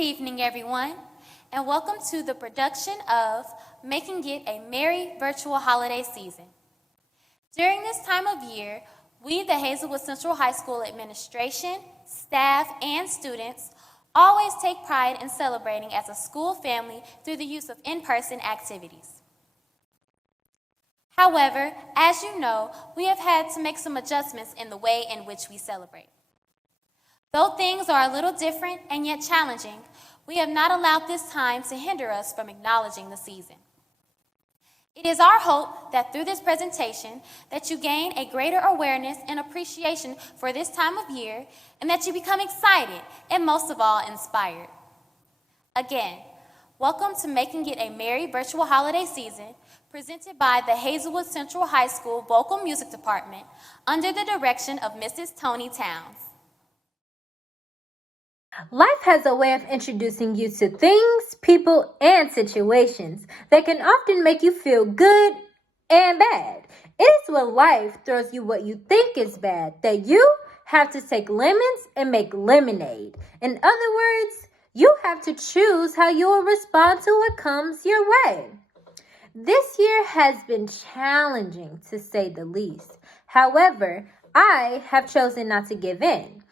Good evening, everyone, and welcome to the production of Making It a Merry Virtual Holiday Season. During this time of year, we, the Hazelwood Central High School administration, staff, and students always take pride in celebrating as a school family through the use of in-person activities. However, as you know, we have had to make some adjustments in the way in which we celebrate. Though things are a little different and yet challenging, we have not allowed this time to hinder us from acknowledging the season. It is our hope that through this presentation that you gain a greater awareness and appreciation for this time of year and that you become excited and most of all inspired. Again, welcome to Making It a Merry Virtual Holiday Season, presented by the Hazelwood Central High School Vocal Music Department under the direction of Mrs. Toni Towns. Life has a way of introducing you to things, people, and situations that can often make you feel good and bad. It is when life throws you what you think is bad that you have to take lemons and make lemonade. In other words, you have to choose how you will respond to what comes your way. This year has been challenging, to say the least. However, I have chosen not to give in.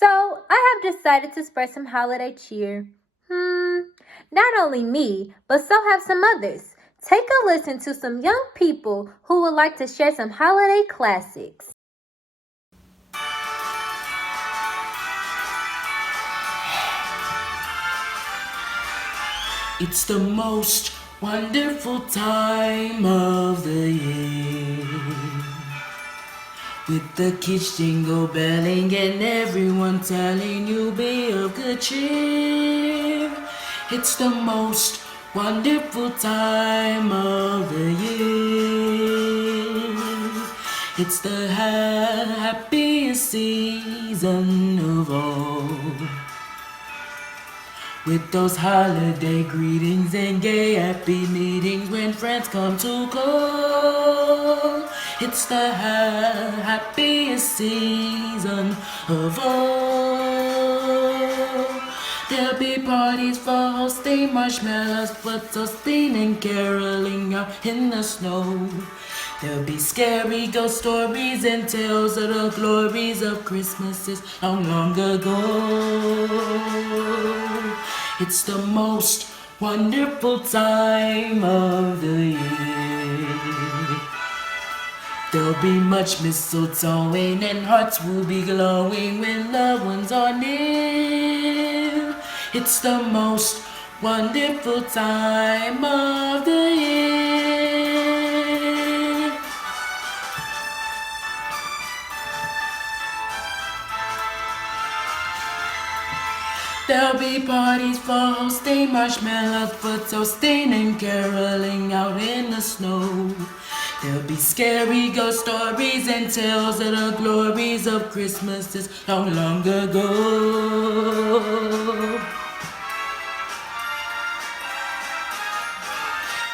So I have decided to spread some holiday cheer. Not only me, but so have some others. Take a listen to some young people who would like to share some holiday classics. It's the most wonderful time of the year, with the kids jingle belling and everyone telling you be of good cheer. It's the most wonderful time of the year. It's the happiest season of all, with those holiday greetings and gay happy meetings when friends come to call. It's the happiest season of all. There'll be parties for hosting, marshmallows for toasting, and caroling out in the snow. There'll be scary ghost stories and tales of the glories of Christmases long, long ago. It's the most wonderful time of the year. There'll be much mistletoeing and hearts will be glowing when loved ones are near. It's the most wonderful time of the year. There'll be parties for hosting, marshmallows for toasting, and caroling out in the snow. There'll be scary ghost stories and tales of the glories of Christmases long, long ago.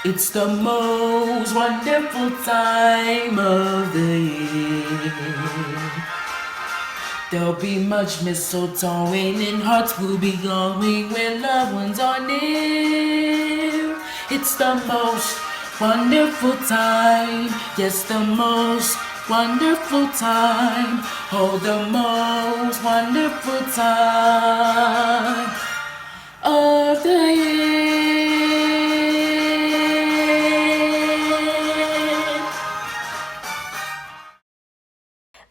It's the most wonderful time of the year. There'll be much mistletoeing and hearts will be glowing when loved ones are near. It's the most wonderful time, yes, the most wonderful time. Oh, the most wonderful time of the year.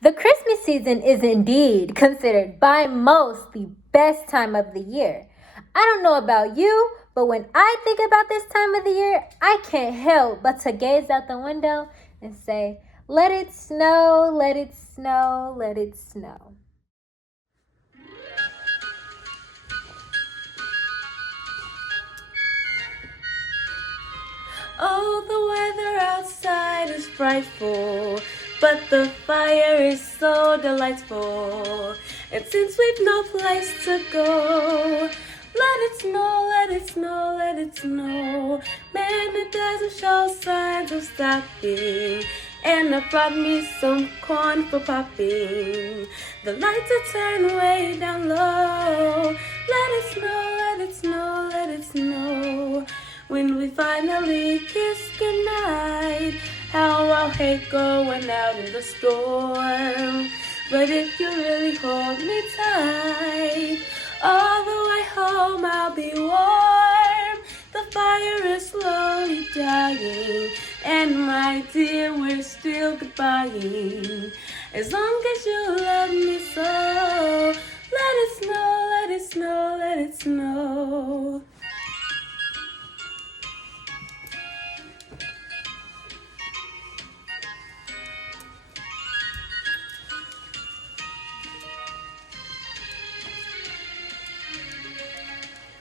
The Christmas season is indeed considered by most the best time of the year. I don't know about you, but when I think about this time of the year, I can't help but to gaze out the window and say, let it snow, let it snow, let it snow. Oh, the weather outside is frightful, but the fire is so delightful. And since we've no place to go, let it snow, let it snow, let it snow. Man, it doesn't show signs of stopping. And I brought me some corn for popping. The lights are turned way down low. Let it snow, let it hate going out in the storm. But if you really hold me tight, all the way home I'll be warm. The fire is slowly dying, and my dear, we're still goodbying. As long as you love me so, let it snow, let it snow, let it snow.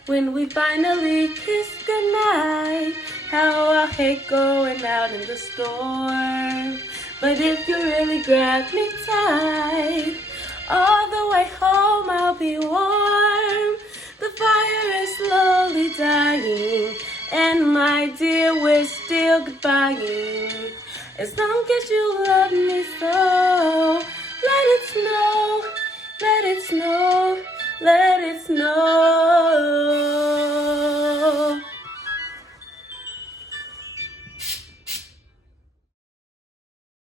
When we finally kiss goodnight, how I hate going out in the storm. But if you really grab me tight, all the way home I'll be warm. The fire is slowly dying, and my dear, we're still goodbying. As long as you love me so, let it snow, let it snow, let it snow.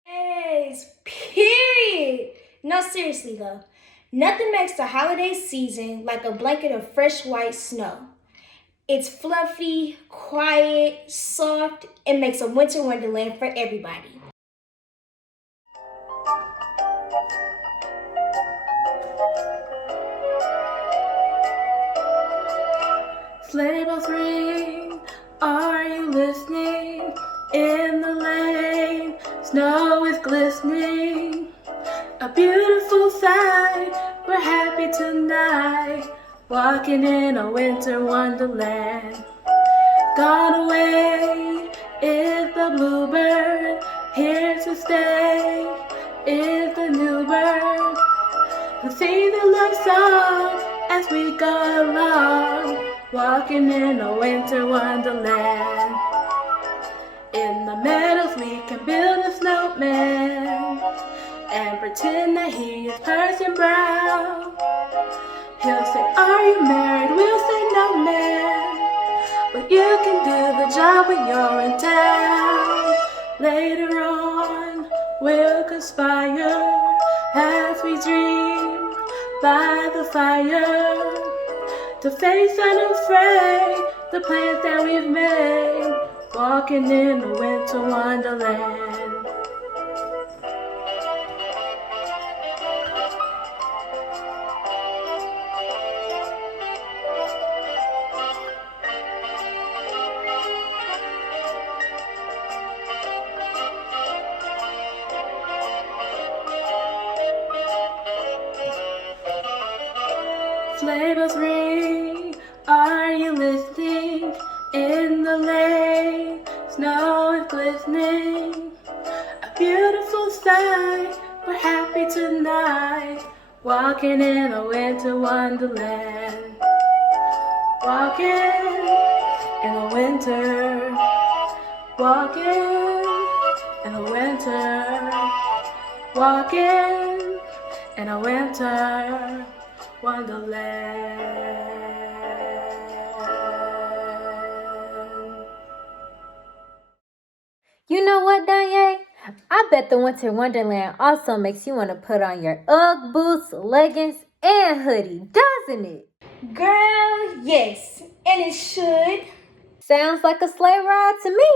Yes, period. No, seriously though, nothing makes the holiday season like a blanket of fresh white snow. It's fluffy, quiet, soft, and makes a winter wonderland for everybody. Sleigh bells ring, are you listening? In the lane, snow is glistening. A beautiful sight, we're happy tonight, walking in a winter wonderland. Gone away is the bluebird, here to stay is the new bird. We sing the love song as we go along, walking in a winter wonderland. In the meadows we can build a snowman and pretend that he is Persian brown. He'll say, are you married? We'll say, no, man. But you can do the job when you're in town. Later on, we'll conspire as we dream by the fire to face unafraid the plans that we've made, walking in a winter wonderland. Sleigh bells ring, are you listening? In the lane, snow is glistening. A beautiful sight, we're happy tonight, walking in a winter wonderland. Walking in the winter, walking in the winter, walking in a winter wonderland. You know what, Donyae? I bet the Winter Wonderland also makes you want to put on your Ugg boots, leggings, and hoodie, doesn't it? Girl, yes, and it should. Sounds like a sleigh ride to me.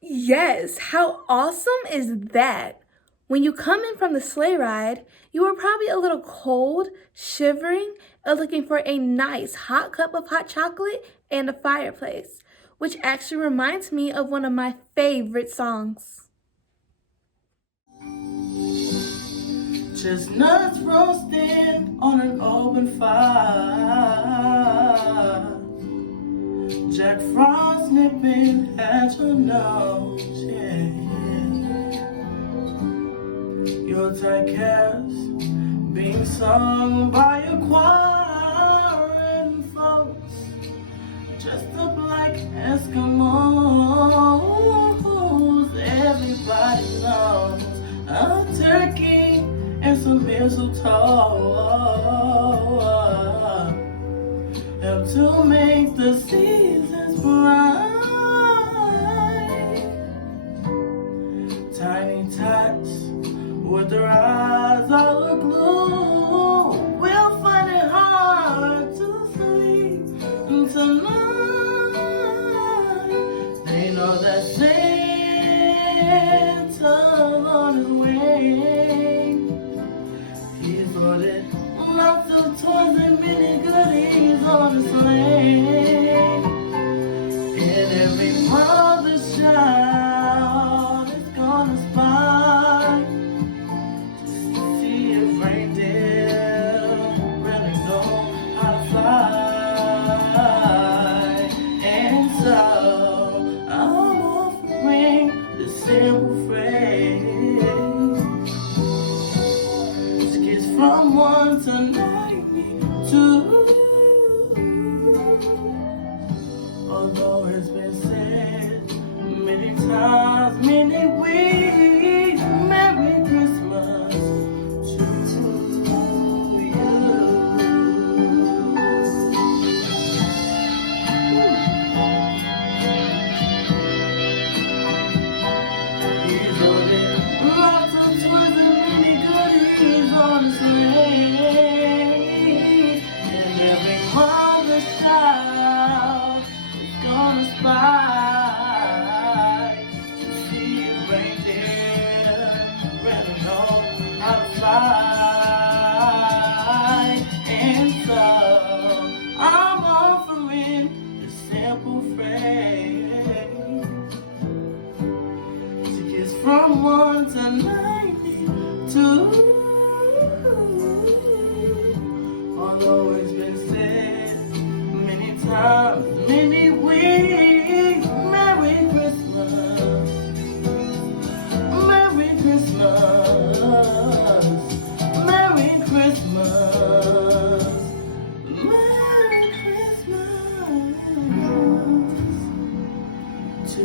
Yes, how awesome is that? When you come in from the sleigh ride, you are probably a little cold, shivering, and looking for a nice hot cup of hot chocolate and a fireplace, which actually reminds me of one of my favorite songs. Chestnuts roasting on an open fire. Jack Frost nipping at your nose, yeah. Yuletide carols being sung by a choir and folks dressed up like Eskimos. Everybody loves a turkey and some mistletoe, help to make the seasons bright. Time been said many times, many weeks. Merry Christmas, Merry Christmas, Merry Christmas, Merry Christmas to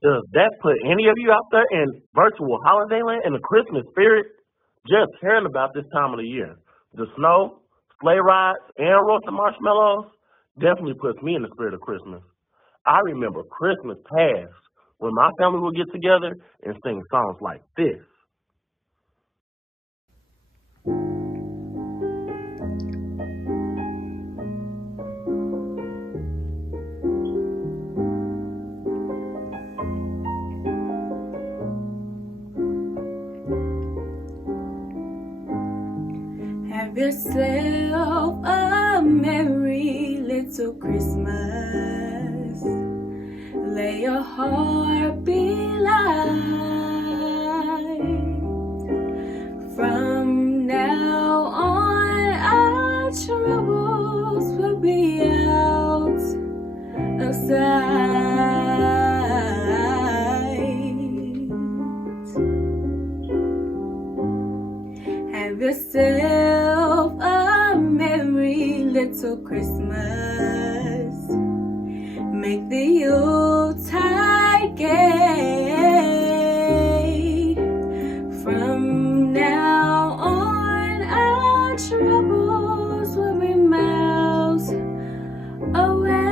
Does that put any of you out there in virtual holiday land in the Christmas spirit? Just hearing about this time of the year. The snow, sleigh rides, and roasted marshmallows definitely puts me in the spirit of Christmas. I remember Christmas past when my family would get together and sing songs like this. Have yourself a merry little Christmas. Let your heart be light. From now on, our troubles will be out of sight. Have yourself a merry little Christmas. Make the Yuletide gay. From now on, our troubles will be miles away.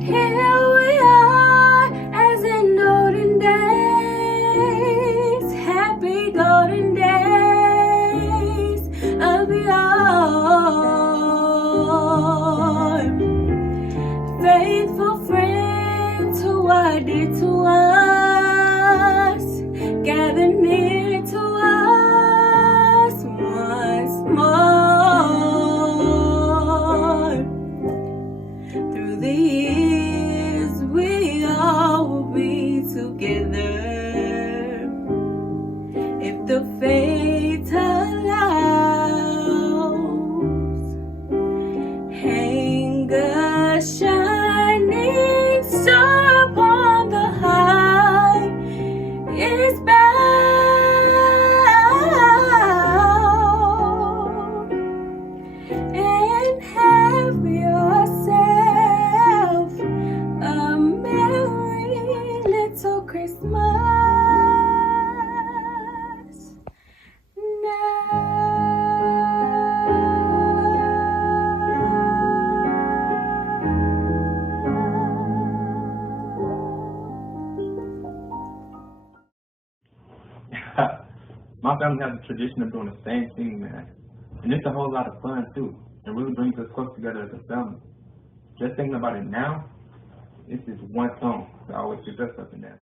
Here we are, as in olden days, happy golden days of yore. Faithful friends who are dear to us, gather near to us once more. Through the years, we all will be together. If the fate allows, hang a shining star upon the highest bough, and have yourself a merry little Christmas My family has a tradition of doing the same thing, man. And it's a whole lot of fun, too. It really brings us close together as a family. Just thinking about it now, this is one song that always gets us up in there.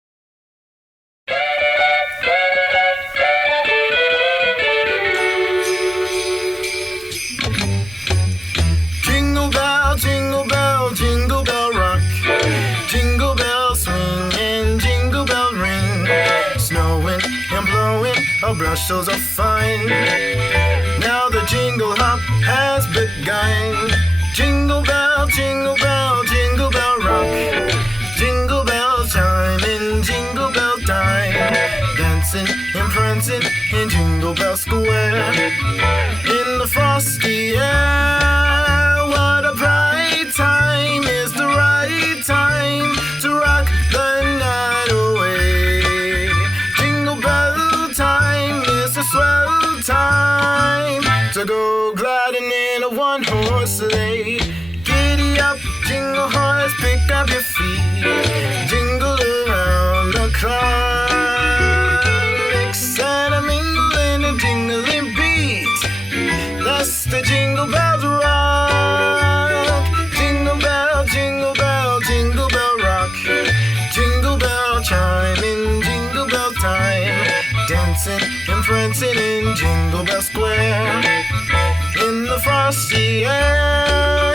Jingle bell, jingle bell, jingle bell rock. Jingle bell swing and jingle bell ring. Snowing and blowing our bushels of fun. Now the jingle hop has begun. Jingle bell, jingle bell, jingle bell rock. Jingle bell chime and jingle bell time. Dancing and prancing in Jingle Bell Square. In the frosty air, what a bright time is the right time to rock the night away. Jingle bell time is the swell time to go gliding in a one-horse sleigh. Giddy up, jingle horse, pick up your feet. Jingle around the clock. Mix and a mingle in a jingling beat. That's the Jingle Bells rock. Jingle bell, jingle bell, jingle bell rock. Jingle bell chime in jingle bell time. Dancing and prancing in Jingle Bell Square. In the frosty air,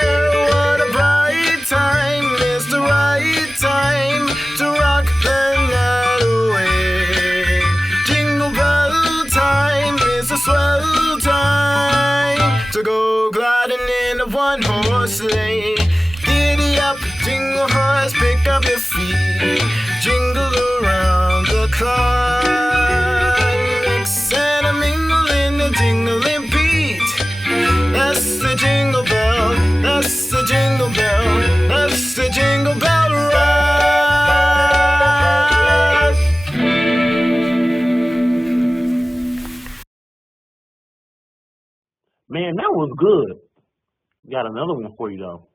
what a bright time, it's the right time to rock the night away. Jingle bell time is a swell time to go gliding in a one-horse sleigh. Giddy up, jingle horse, pick up your feet, jingle around the clock. Mix and a mingle in the jingling beat. That's the jingle bell, that's the jingle bell, that's the jingle bell ride. Man, that was good. Got another one for you, though.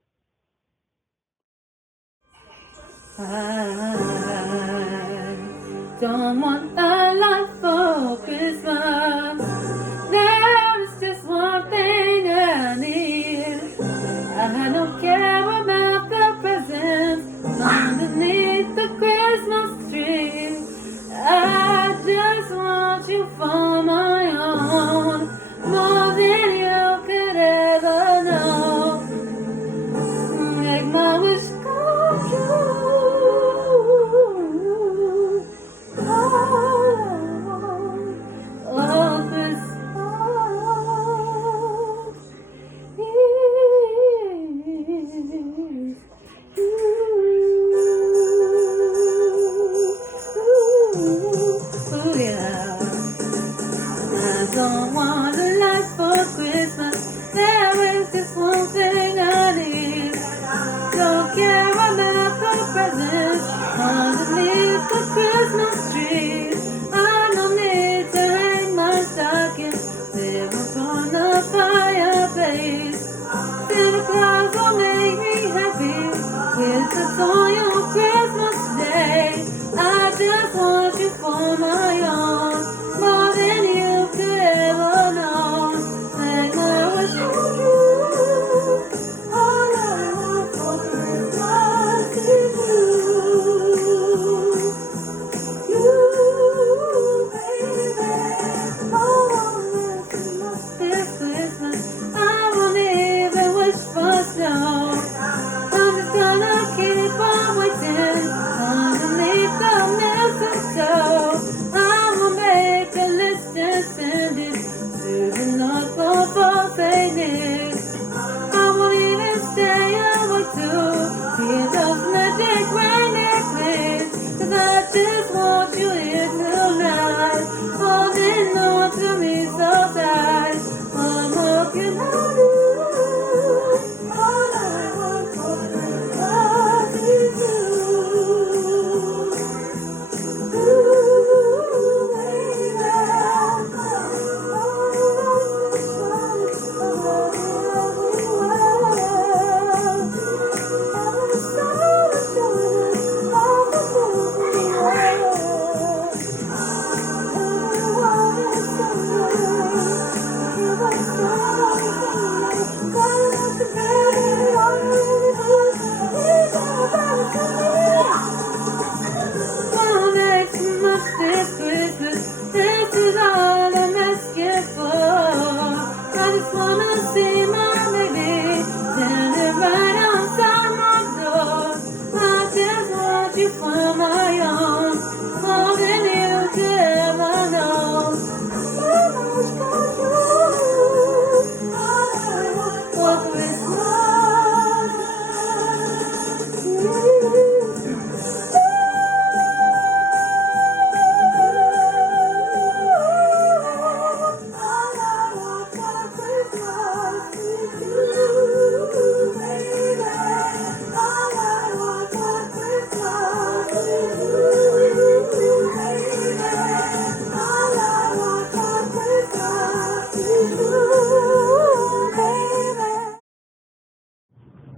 I don't want a lot for Christmas. There's just one thing I need. I don't care about the presents underneath the Christmas tree. I just want you for my own, more than you could ever know. Make my wish come true.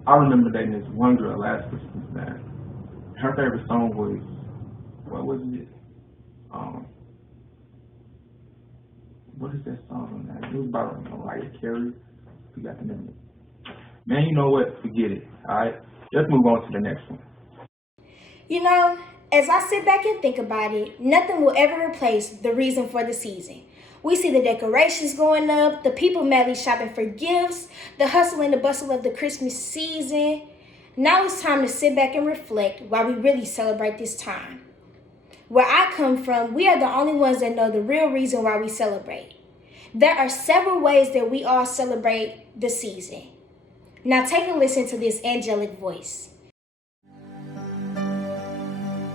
I remember dating this one girl last Christmas, man. Her favorite song was, what was it? What is that song, man? It was about Mariah Carey. You got the name. Man, you know what? Forget it. All right, let's move on to the next one. You know, as I sit back and think about it, nothing will ever replace the reason for the season. We see the decorations going up, the people madly shopping for gifts, the hustle and the bustle of the Christmas season. Now it's time to sit back and reflect while we really celebrate this time. Where I come from, we are the only ones that know the real reason why we celebrate. There are several ways that we all celebrate the season. Now take a listen to this angelic voice.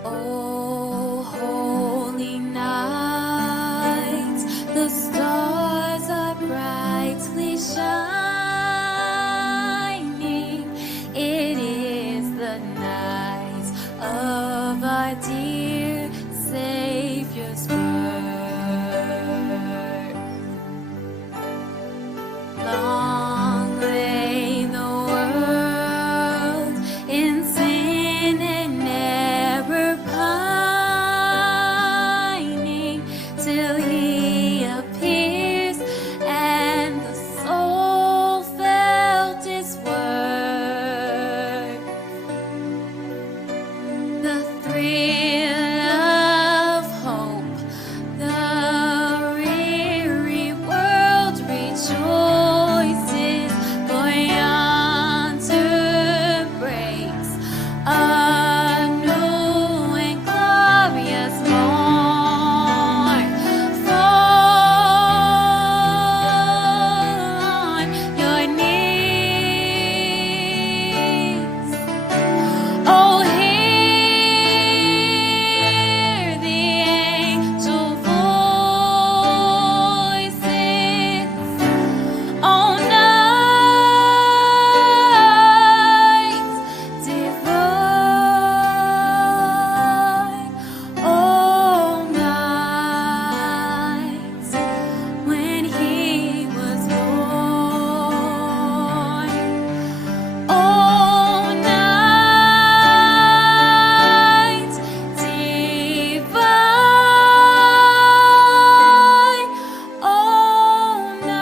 Oh, holy night, the stars are brightly shining. It is the night of our dear Savior's birth. Long lay the world in sin and error pining, till he appears and the soul felt its worth. The thrill of hope, the weary world rejoices, for yonder breaks a new and glorious morn. Fall on your knees. Oh, hear the angel voices. Oh, night divine. Oh, night when he was born. Oh, night divine. Oh, night.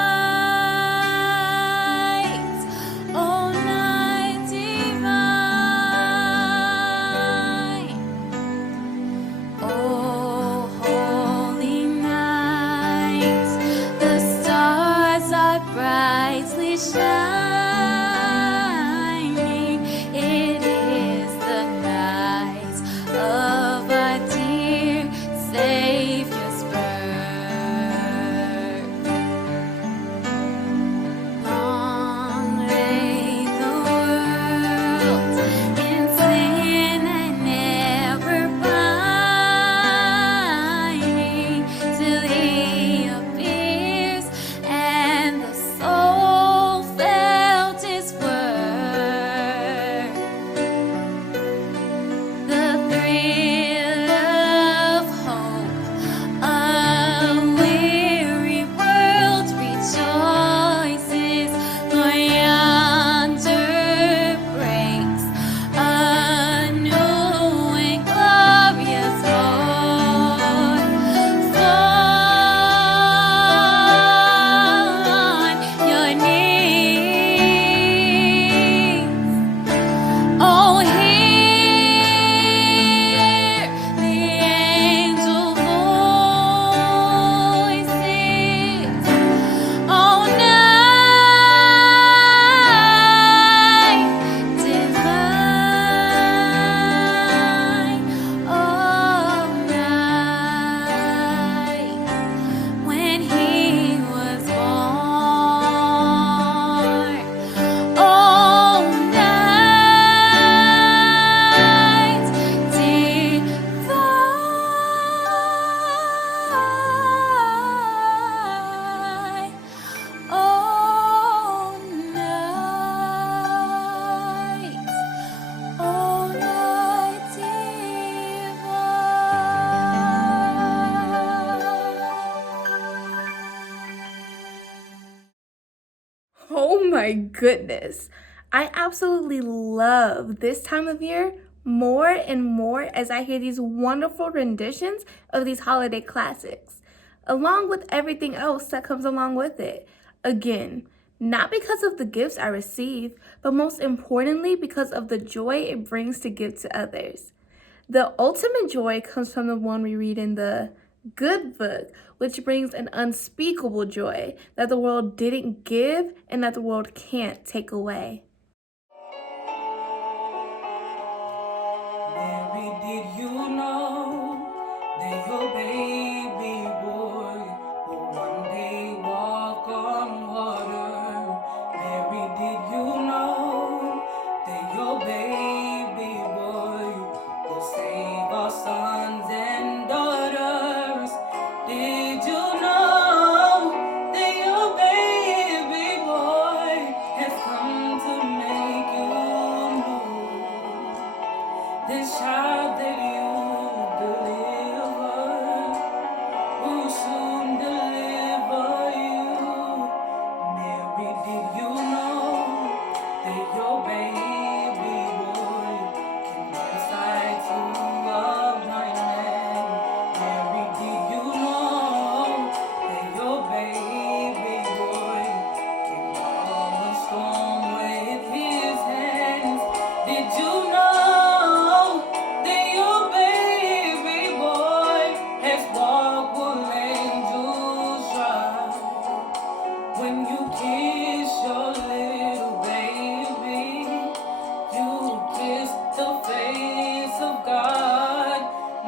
Oh, night divine. Oh, holy night, the stars are brightly shining. It is the night of our dear Savior's birth. Long lay the world in sin and error pining, till he appears and the soul felt its worth. The thrill of hope, a weary world rejoices, for yonder breaks a new and glorious morn. Fall on your knees. Oh, hear the angel voices. Oh, night divine. Oh, night when he was born. Oh, night divine. Oh, night. Oh, night divine. Oh my goodness. I absolutely love this time of year more and more as I hear these wonderful renditions of these holiday classics, along with everything else that comes along with it. Again, not because of the gifts I receive, but most importantly because of the joy it brings to give to others. The ultimate joy comes from the one we read in the good book, which brings an unspeakable joy that the world didn't give and that the world can't take away. Mary, did you know that your baby boy will one day walk on water? Mary, did you know that your baby boy will save our sons and daughters? Did you know that your baby boy has come to make you new? This child that you delivered will soon deliver you. Mary, did you know that your baby boy can prophesy to a blind man? Mary, did you know that your baby boy can calm a storm with his hands? Did you know that your baby boy has walked where angels shine? When you kiss your little baby, you kiss the face of God.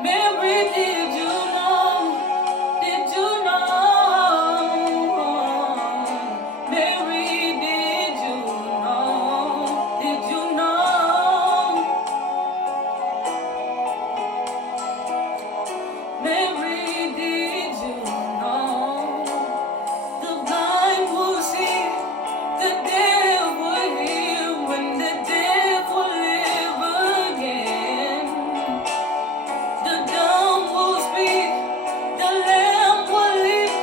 Mary, did you know? Did you know? Mary, did you know? Did you know? Mary, did you know? The blind will see, the deaf will hear, when the deaf will live again. The dumb will speak, the lamb will leap,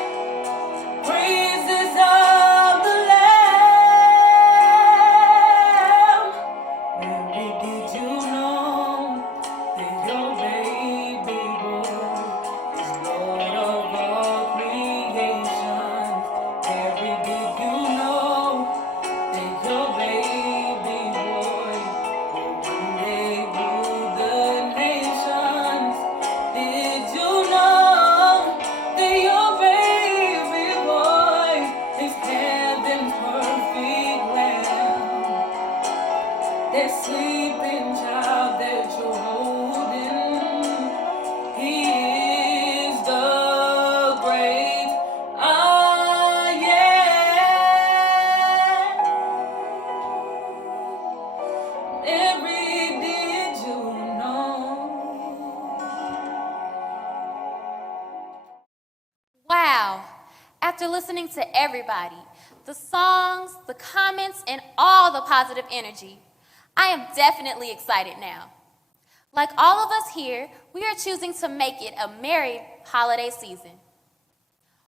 praises of the Lamb. Mary, did you know that your baby boy is Lord of all creation? Mary, did you know that your baby boy will one day rule the nations? Did you know that your baby boy is heaven's perfect lamb? That sleeping child that you're holding, he is the great I am. Mary, did you know? Wow. After listening to everybody, the songs, the comments, and all the positive energy, I am definitely excited now. Like all of us here, we are choosing to make it a merry holiday season.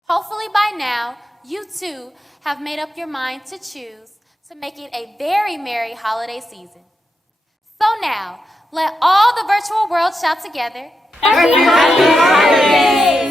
Hopefully by now, you too have made up your mind to choose to make it a very merry holiday season. So now, let all the virtual world shout together. Happy holidays!